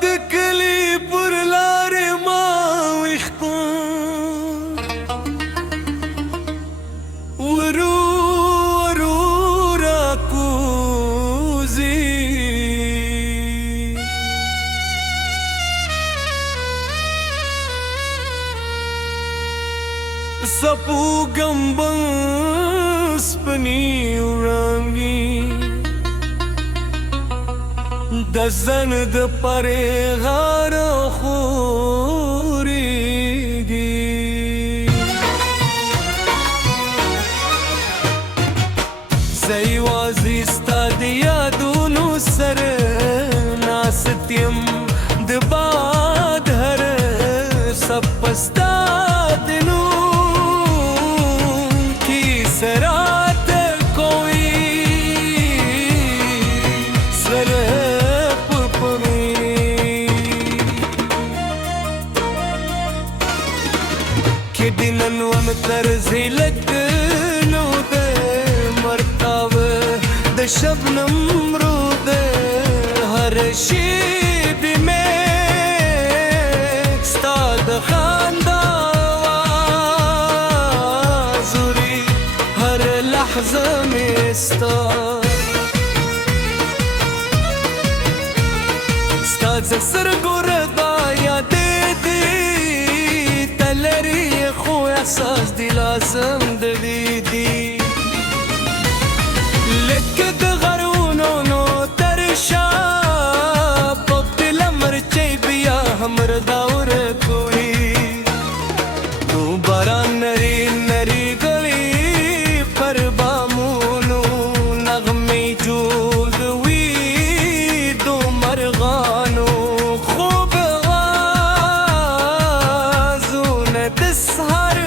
د کلی پر لارې ما ویښتان ورو ورو راکوزي سپوږم سپنې وړانګې د زن د پرې غاړه خورېږي زه یوازې ستا د یادونو سره ناست یم د باد هر څپه ستا د نوم کیسه راته کوي سره دنن ون ترزی لکنو ده مرتاو ده شبنم رو ده هر شیبی میک ستا ده خاندازوری هر لحظه میستا ستا زسر گردا یاده احساس دی لازم دلیدی لکه د غرونو نو ترشا پپ دل مرچی بیا همر داور کوي تو باران نری نری گلی پر بامونو نغمی جوړوي دو مرغانو خوب غازونه د سهار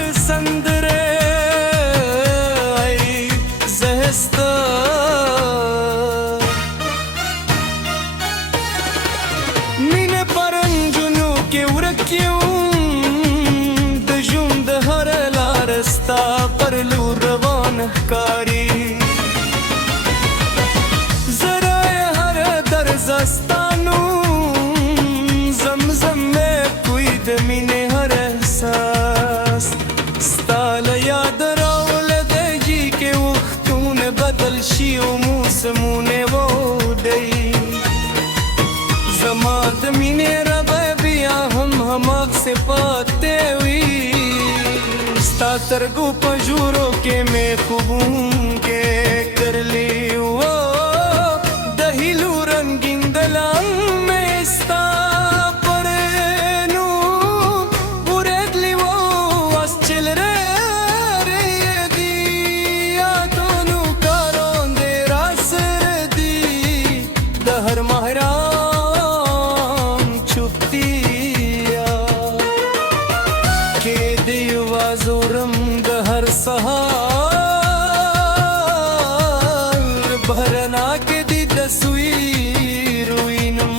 مینه پرنجونو کې ورکیوم د ژوند د هر لار ستا پر لور روان ښکاري زه هر درزستانو زمزم مې کوي د مینې هر احساس ستا له یاد راولدږي کې وختونه بدل شي او موسمونه وډي زما د مینې رب بیا هم هماغ صفاتې وي ستا ترګو په ژورو کې مې خوبونکې کرلی و د هیلو رنګین دلان مې ستا پر نوم ورغلی و اس چلرې دی یادونو کاروندې راسره دي د هر ماهران زورم د هر سهار بهرنا کې دي د سویر وینم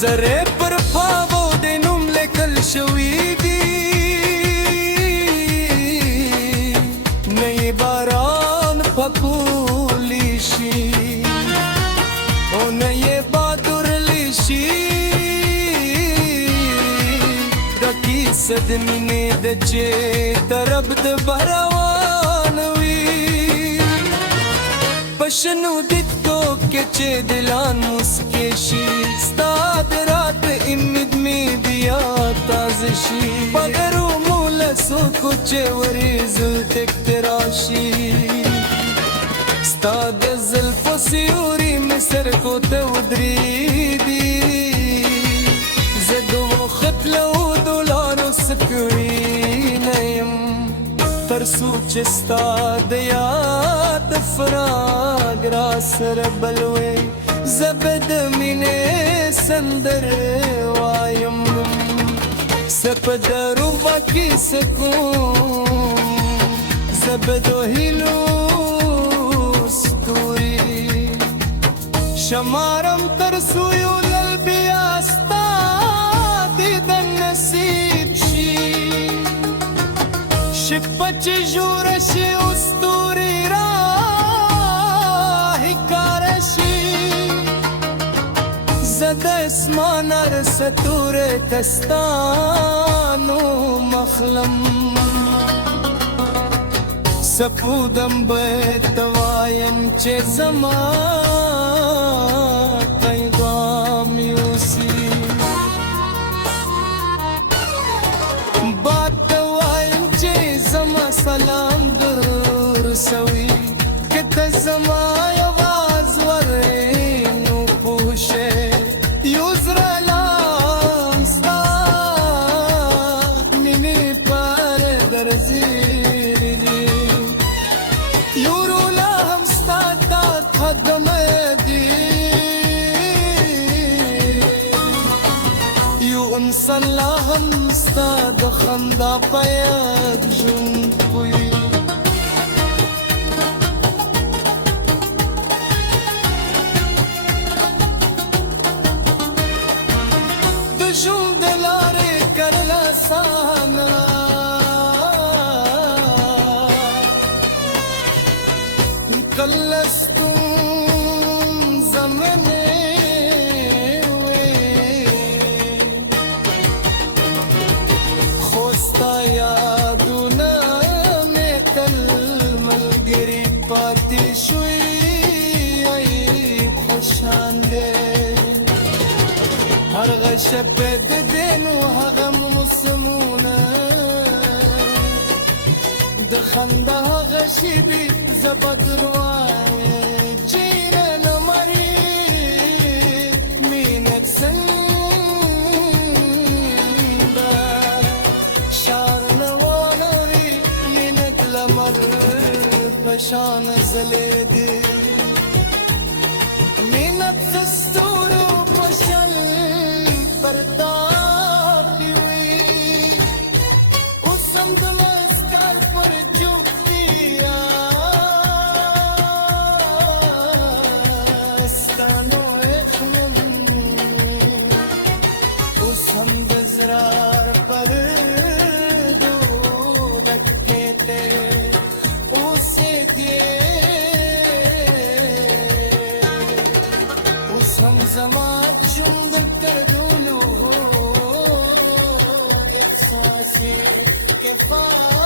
زره پر پاو د نوم لیکل شوی دي نه باران پکولی شي او نه بادر لشي صد مینې د چې طرف د بروان وي پښنو دتو کې چې دلان مسکې شي ستا د رات امید مې بیا تازه شي پګرو مول سو کو چې ورزل تک تراشي ستا د زلفو سیوري مې سر کو ته ودرېدي زه دوه خط له سکوینیم تر سوچ ستا د یاد فراق را سره بلوي زبد مینې سندر وایم سپدرو باقی سکون زبدو هیلو ستوري شمارم تر سویو للبیا ستا د نصیب شپه چې جوړه شي ستوري را ښکاره شي زه د اسمانا رستور تستانو مخلم سپودم بیتوایم چه زما پیغام یوسی باتوایم چه زما سلام در سوی که تزما یواز ورینو پوشه یوزر لانستا منی پر در زیر دی یورو لهم ستا تا خدم دی یو انسان لهم ستا دخندا پیک جون پوی دجون دلاره کرلا سانا کلستون زمنے خوستا یادونا میں تل ملگری پاتی شوی ای خوشان دے هر غشب دین و هغم مسمونا دخنده غشیبی زبدروای چیرن مری مینت سنده شارنوانوی مینت لمر پشان زلیدی مینت سستورو پشل پرتابی وی اسم دمسکر پر جوکیا استانو اخمم اسم دزرار پر دو دکھتے اسے دیے اسم زماد جمد کر دولو احساس کے پاس